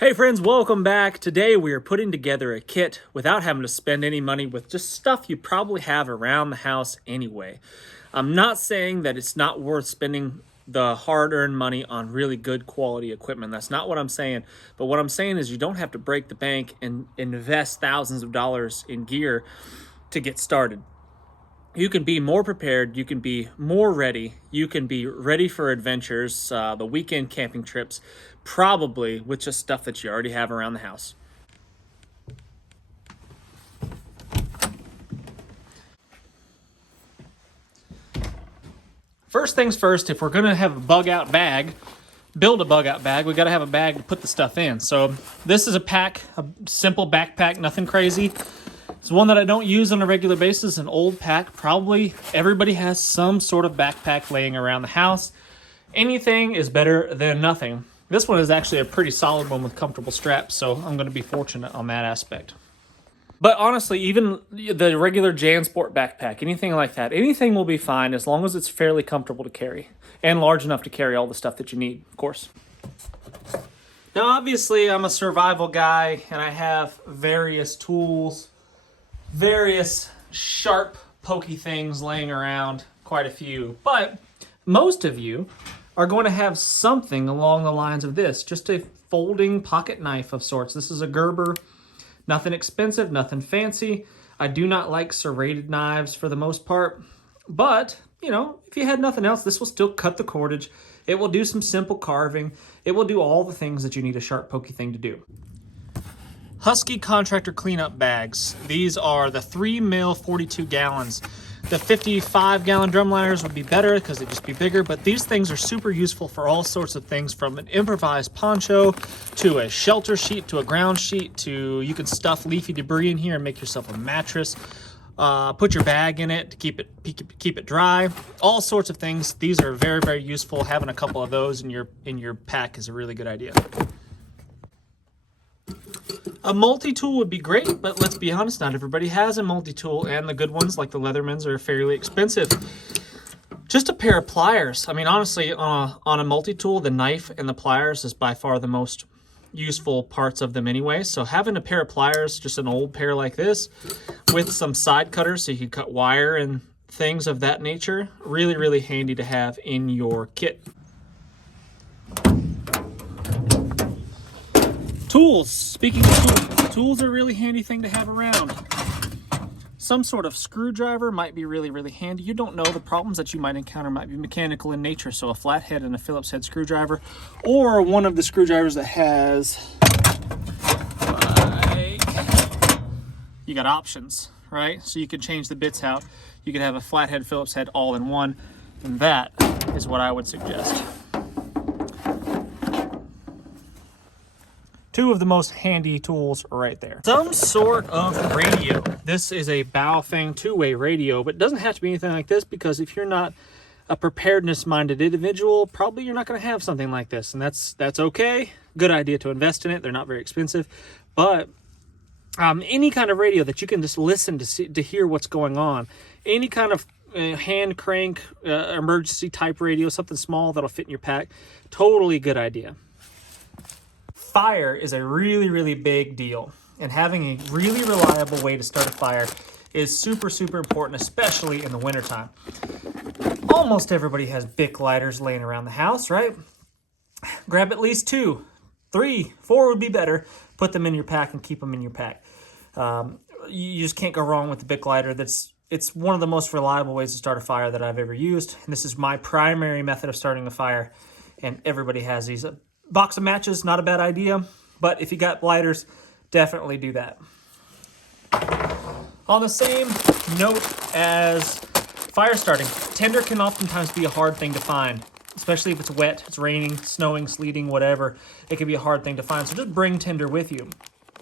Hey friends, welcome back. Today we are putting together a kit without having to spend any money with just stuff you probably have around the house anyway. I'm not saying that it's not worth spending the hard-earned money on really good quality equipment. That's not what I'm saying. But what I'm saying is you don't have to break the bank and invest thousands of dollars in gear to get started. You can be more prepared, you can be more ready, you can be ready for adventures, the weekend camping trips, probably with just stuff that you already have around the house. First things first, if we're gonna have a bug out bag, build a bug out bag, we gotta have a bag to put the stuff in. So this is a pack, a simple backpack, nothing crazy. It's one that I don't use on a regular basis, an old pack. Probably everybody has some sort of backpack laying around the house. Anything is better than nothing. This one is actually a pretty solid one with comfortable straps, so I'm going to be fortunate on that aspect. But honestly, even the regular JanSport backpack, anything like that, anything will be fine as long as it's fairly comfortable to carry and large enough to carry all the stuff that you need, of course. Now, obviously, I'm a survival guy and I have various tools, various sharp, pokey things laying around, quite a few. But most of you are going to have something along the lines of this, just a folding pocket knife of sorts. This is a Gerber, nothing expensive, nothing fancy. I do not like serrated knives for the most part, but you know, if you had nothing else, this will still cut the cordage. It will do some simple carving. It will do all the things that you need a sharp, pokey thing to do. Husky contractor cleanup bags. These are the 3 mil 42 gallons. The 55-gallon drumliners would be better because they'd just be bigger, but these things are super useful for all sorts of things, from an improvised poncho to a shelter sheet to a ground sheet to you can stuff leafy debris in here and make yourself a mattress. Put your bag in it to keep it dry. All sorts of things. These are very, very useful. Having a couple of those in your pack is a really good idea. A multi-tool would be great, but let's be honest, not everybody has a multi-tool, and the good ones, like the Leathermans, are fairly expensive. Just a pair of pliers. I mean, honestly, on a multi-tool, the knife and the pliers is by far the most useful parts of them anyway. So having a pair of pliers, just an old pair like this, with some side cutters so you can cut wire and things of that nature, really, really handy to have in your kit. Tools. Speaking of tools, tools are a really handy thing to have around. Some sort of screwdriver might be really, really handy. You don't know, the problems that you might encounter might be mechanical in nature, so a flathead and a Phillips head screwdriver, or one of the screwdrivers that has, like, you got options, right? So you can change the bits out. You could have a flathead, Phillips head all in one, and that is what I would suggest. Two of the most handy tools right there. Some sort of radio. This is a Baofeng two-way radio, but it doesn't have to be anything like this, because if you're not a preparedness-minded individual, probably you're not going to have something like this, and that's okay. Good idea to invest in it. They're not very expensive, but any kind of radio that you can just listen to hear what's going on. Any kind of hand crank emergency type radio, something small that'll fit in your pack. Totally good idea. Fire is a really, really big deal, and having a really reliable way to start a fire is super, super important, especially in the wintertime. Almost everybody has Bic lighters laying around the house, right? Grab at least 2, 3, 4 would be better. Put them in your pack and keep them in your pack. You just can't go wrong with the Bic lighter. It's one of the most reliable ways to start a fire that I've ever used, and this is my primary method of starting a fire, and everybody has these. Box of matches, not a bad idea, but if you got lighters, definitely do that. On the same note as fire starting, tinder can oftentimes be a hard thing to find, especially if it's wet, it's raining, snowing, sleeting, whatever. It can be a hard thing to find, so just bring tinder with you.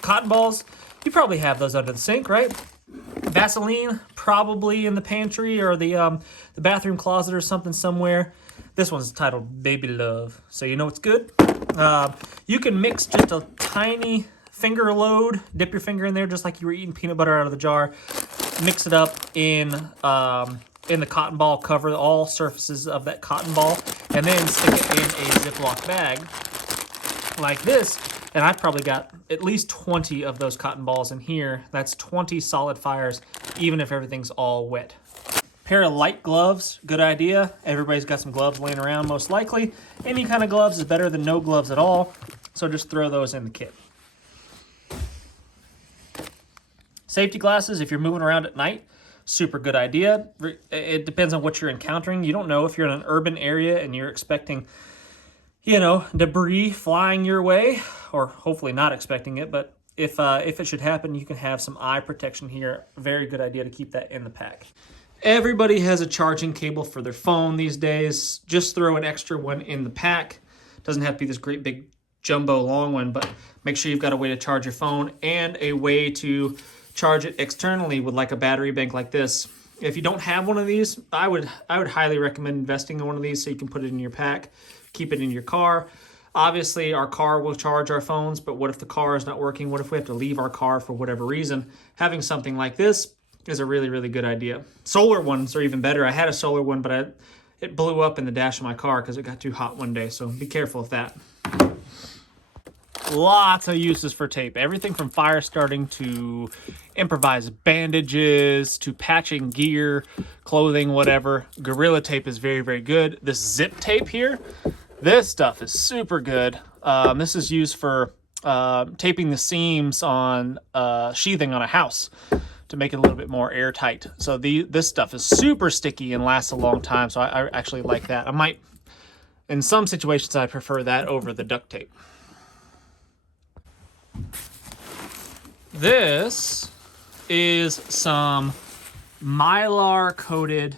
Cotton balls, you probably have those under the sink, right? Vaseline, probably in the pantry or the bathroom closet or something somewhere. This one's titled Baby Love, so you know it's good. You can mix just a tiny finger load, dip your finger in there just like you were eating peanut butter out of the jar. Mix it up in the cotton ball, cover all surfaces of that cotton ball, and then stick it in a Ziploc bag like this. And I've probably got at least 20 of those cotton balls in here. That's 20 solid fires, even if everything's all wet. Pair of light gloves, good idea. Everybody's got some gloves laying around most likely. Any kind of gloves is better than no gloves at all, so just throw those in the kit. Safety glasses, if you're moving around at night, super good idea. It depends on what you're encountering. You don't know if you're in an urban area and you're expecting, you know, debris flying your way, or hopefully not expecting it, but if it should happen, you can have some eye protection here. Very good idea to keep that in the pack. Everybody has a charging cable for their phone these days. Just throw an extra one in the pack. Doesn't have to be this great big jumbo long one, but make sure you've got a way to charge your phone and a way to charge it externally with like a battery bank like this. If you don't have one of these, I would highly recommend investing in one of these so you can put it in your pack, keep it in your car. Obviously, our car will charge our phones, but what if the car is not working? What if we have to leave our car for whatever reason? Having something like this is a really, really good idea. Solar ones are even better. I had a solar one, but it blew up in the dash of my car because it got too hot one day, so be careful of that. Lots of uses for tape. Everything from fire starting to improvised bandages to patching gear, clothing, whatever. Gorilla tape is very, very good. This zip tape here, this stuff is super good. This is used for taping the seams on sheathing on a house to make it a little bit more airtight. So this stuff is super sticky and lasts a long time, so I actually like that. In some situations, I prefer that over the duct tape. This is some mylar coated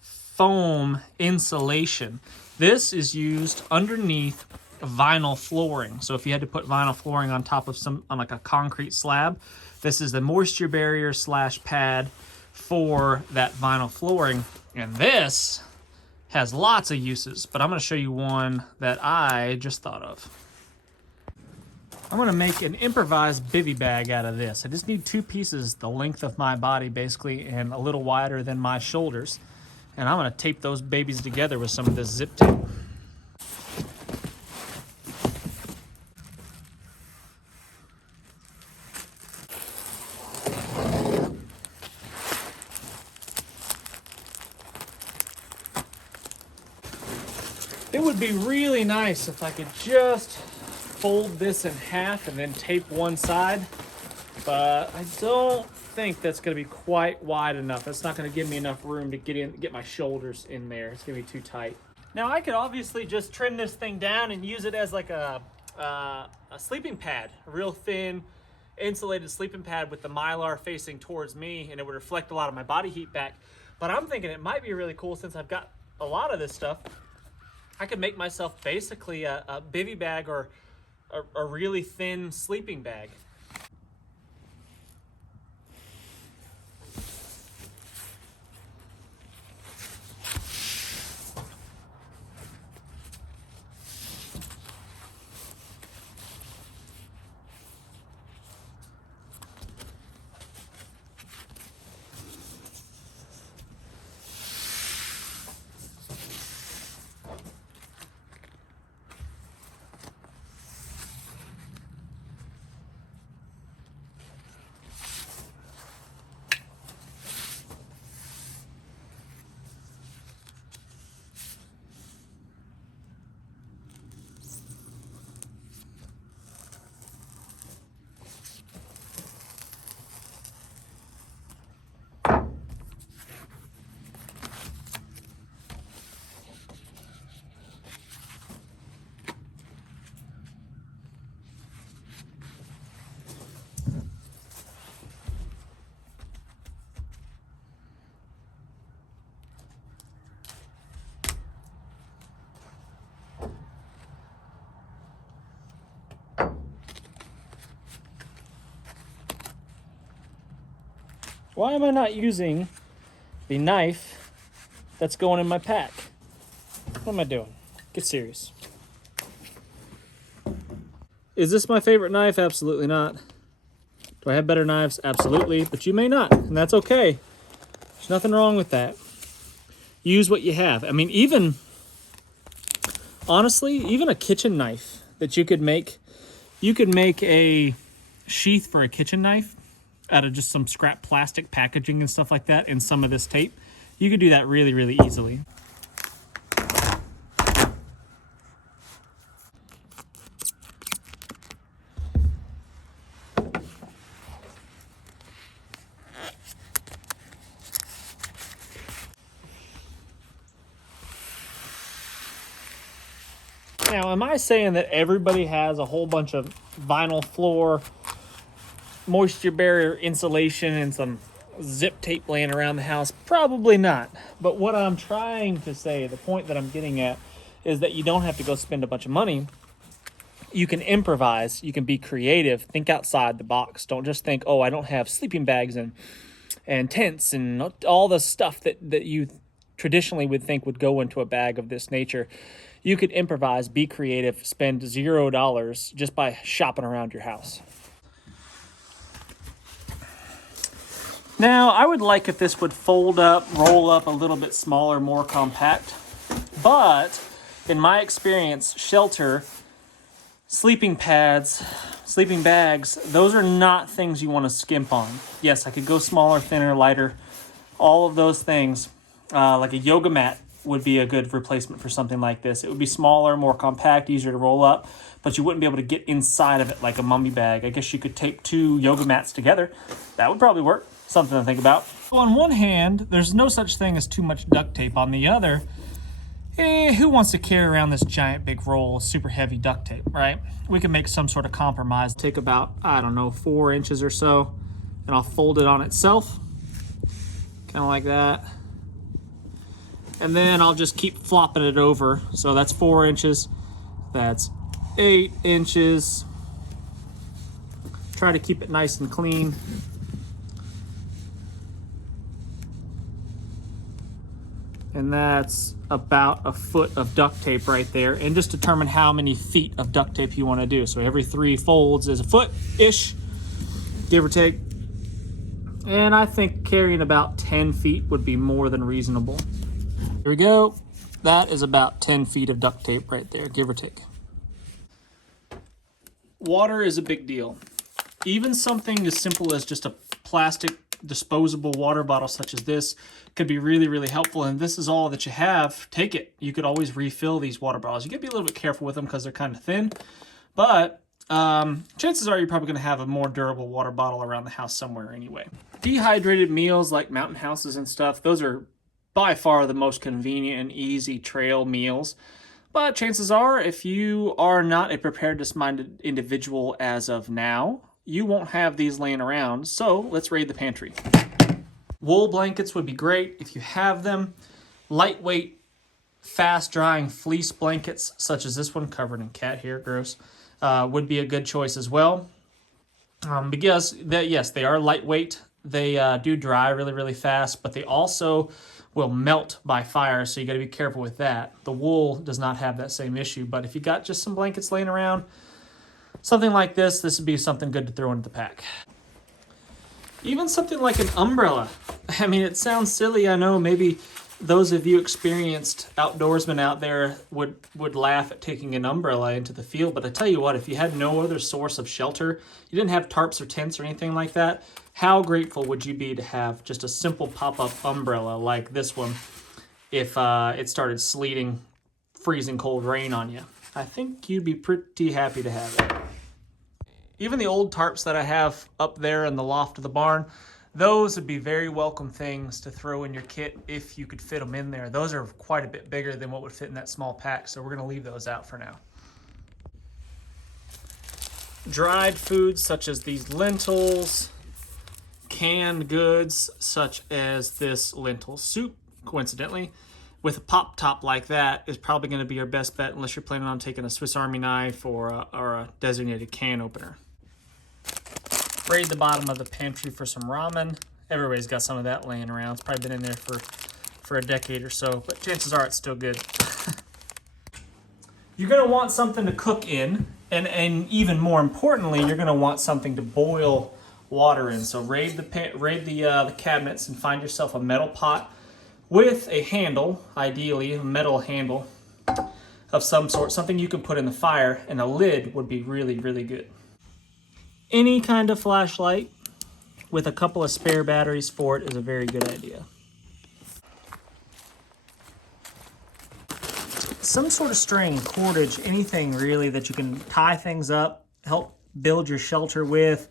foam insulation. This is used underneath vinyl flooring. So if you had to put vinyl flooring on top of on like a concrete slab, this is the moisture barrier / pad for that vinyl flooring. And this has lots of uses, but I'm going to show you one that I just thought of. I'm going to make an improvised bivy bag out of this. I just need 2 pieces the length of my body basically and a little wider than my shoulders. And I'm going to tape those babies together with some of this zip tape. It would be really nice if I could just fold this in half and then tape one side, but I don't think that's going to be quite wide enough. It's not going to give me enough room to get my shoulders in there. It's going to be too tight. Now I could obviously just trim this thing down and use it as like a sleeping pad, a real thin insulated sleeping pad with the mylar facing towards me, and it would reflect a lot of my body heat back. But I'm thinking it might be really cool, since I've got a lot of this stuff, I could make myself basically a bivy bag or a really thin sleeping bag. Why am I not using the knife that's going in my pack? What am I doing? Get serious. Is this my favorite knife? Absolutely not. Do I have better knives? Absolutely, but you may not, and that's okay. There's nothing wrong with that. Use what you have. I mean, honestly, even a kitchen knife that you could make You could make a sheath for a kitchen knife out of just some scrap plastic packaging and stuff like that and some of this tape. You could do that really, really easily. Now, am I saying that everybody has a whole bunch of vinyl floor, moisture barrier insulation, and some zip tape laying around the house? Probably not. But what I'm trying to say, the point that I'm getting at, is that you don't have to go spend a bunch of money. You can improvise, you can be creative, think outside the box. Don't just think, oh, I don't have sleeping bags and tents and all the stuff that you traditionally would think would go into a bag of this nature. You could improvise, be creative, spend $0 just by shopping around your house. Now, I would like if this would fold up, roll up a little bit smaller, more compact. But in my experience, shelter, sleeping pads, sleeping bags, those are not things you want to skimp on. Yes, I could go smaller, thinner, lighter, all of those things. Like a yoga mat would be a good replacement for something like this. It would be smaller, more compact, easier to roll up, but you wouldn't be able to get inside of it like a mummy bag. I guess you could tape 2 yoga mats together. That would probably work. Something to think about. So on one hand, there's no such thing as too much duct tape. On the other, who wants to carry around this giant big roll of super heavy duct tape, right? We can make some sort of compromise. Take about, I don't know, 4 inches or so, and I'll fold it on itself, kind of like that. And then I'll just keep flopping it over. So that's 4 inches, that's 8 inches. Try to keep it nice and clean. And that's about a foot of duct tape right there. And just determine how many feet of duct tape you want to do. So every 3 folds is a foot-ish, give or take. And I think carrying about 10 feet would be more than reasonable. Here we go. That is about 10 feet of duct tape right there, give or take. Water is a big deal. Even something as simple as just a plastic disposable water bottle such as this could be really, really helpful. And this is all that you have, take it. You could always refill these water bottles. You gotta be a little bit careful with them because they're kind of thin, but chances are you're probably going to have a more durable water bottle around the house somewhere anyway. Dehydrated meals like mountain houses and stuff, those are by far the most convenient and easy trail meals. But chances are, if you are not a preparedness-minded individual as of now, you won't have these laying around. So let's raid the pantry. Wool blankets would be great if you have them. Lightweight, fast-drying fleece blankets, such as this one, covered in cat hair, gross, would be a good choice as well. Because, yes, they are lightweight. They do dry really, really fast, but they also will melt by fire, so you got to be careful with that. The wool does not have that same issue, but if you got just some blankets laying around, something like this would be something good to throw into the pack. Even something like an umbrella. I mean, it sounds silly, I know. Maybe those of you experienced outdoorsmen out there would laugh at taking an umbrella into the field, but I tell you what, if you had no other source of shelter, you didn't have tarps or tents or anything like that, how grateful would you be to have just a simple pop-up umbrella like this one if it started sleeting freezing cold rain on you? I think you'd be pretty happy to have it. Even the old tarps that I have up there in the loft of the barn, those would be very welcome things to throw in your kit if you could fit them in there. Those are quite a bit bigger than what would fit in that small pack, so we're going to leave those out for now. Dried foods such as these lentils, canned goods such as this lentil soup, coincidentally, with a pop top like that is probably going to be your best bet unless you're planning on taking a Swiss Army knife or a designated can opener. Raid the bottom of the pantry for some ramen. Everybody's got some of that laying around. It's probably been in there for a decade or so, but chances are it's still good. You're going to want something to cook in, and even more importantly, you're going to want something to boil water in. So raid the cabinets and find yourself a metal pot with a handle, ideally a metal handle of some sort, something you can put in the fire, and a lid would be really, really good. Any kind of flashlight with a couple of spare batteries for it is a very good idea. Some sort of string, cordage, anything really that you can tie things up, help build your shelter with,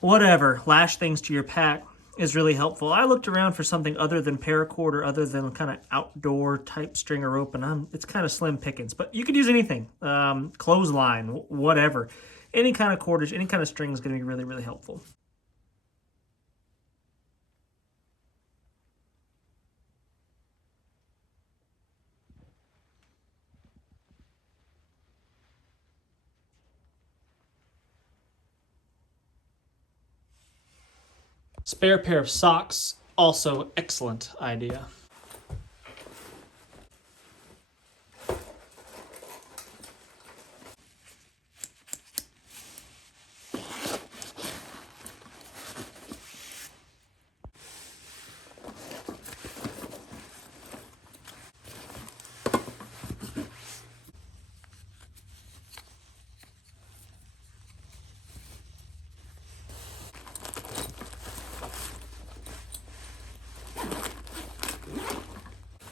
whatever, lash things to your pack is really helpful. I looked around for something other than paracord or other than kind of outdoor type string or rope, and it's kind of slim pickings, but you could use anything, clothesline, whatever. Any kind of cordage, any kind of string is going to be really, really helpful. Spare pair of socks, also excellent idea.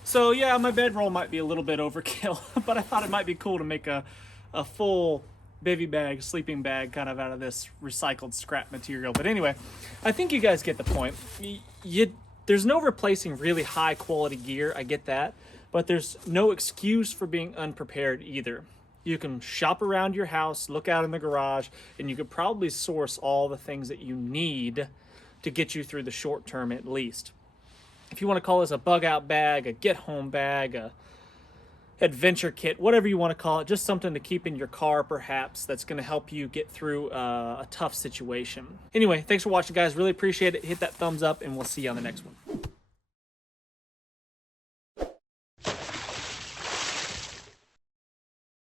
So yeah, my bedroll might be a little bit overkill, but I thought it might be cool to make a full bivy bag, sleeping bag kind of out of this recycled scrap material. But anyway, I think you guys get the point. There's no replacing really high quality gear, I get that, but there's no excuse for being unprepared either. You can shop around your house, look out in the garage, and you could probably source all the things that you need to get you through the short term at least. If you want to call this a bug out bag, a get home bag, a adventure kit, whatever you want to call it, just something to keep in your car perhaps that's going to help you get through a tough situation. Anyway, thanks for watching, guys. Really appreciate it. Hit that thumbs up and we'll see you on the next one.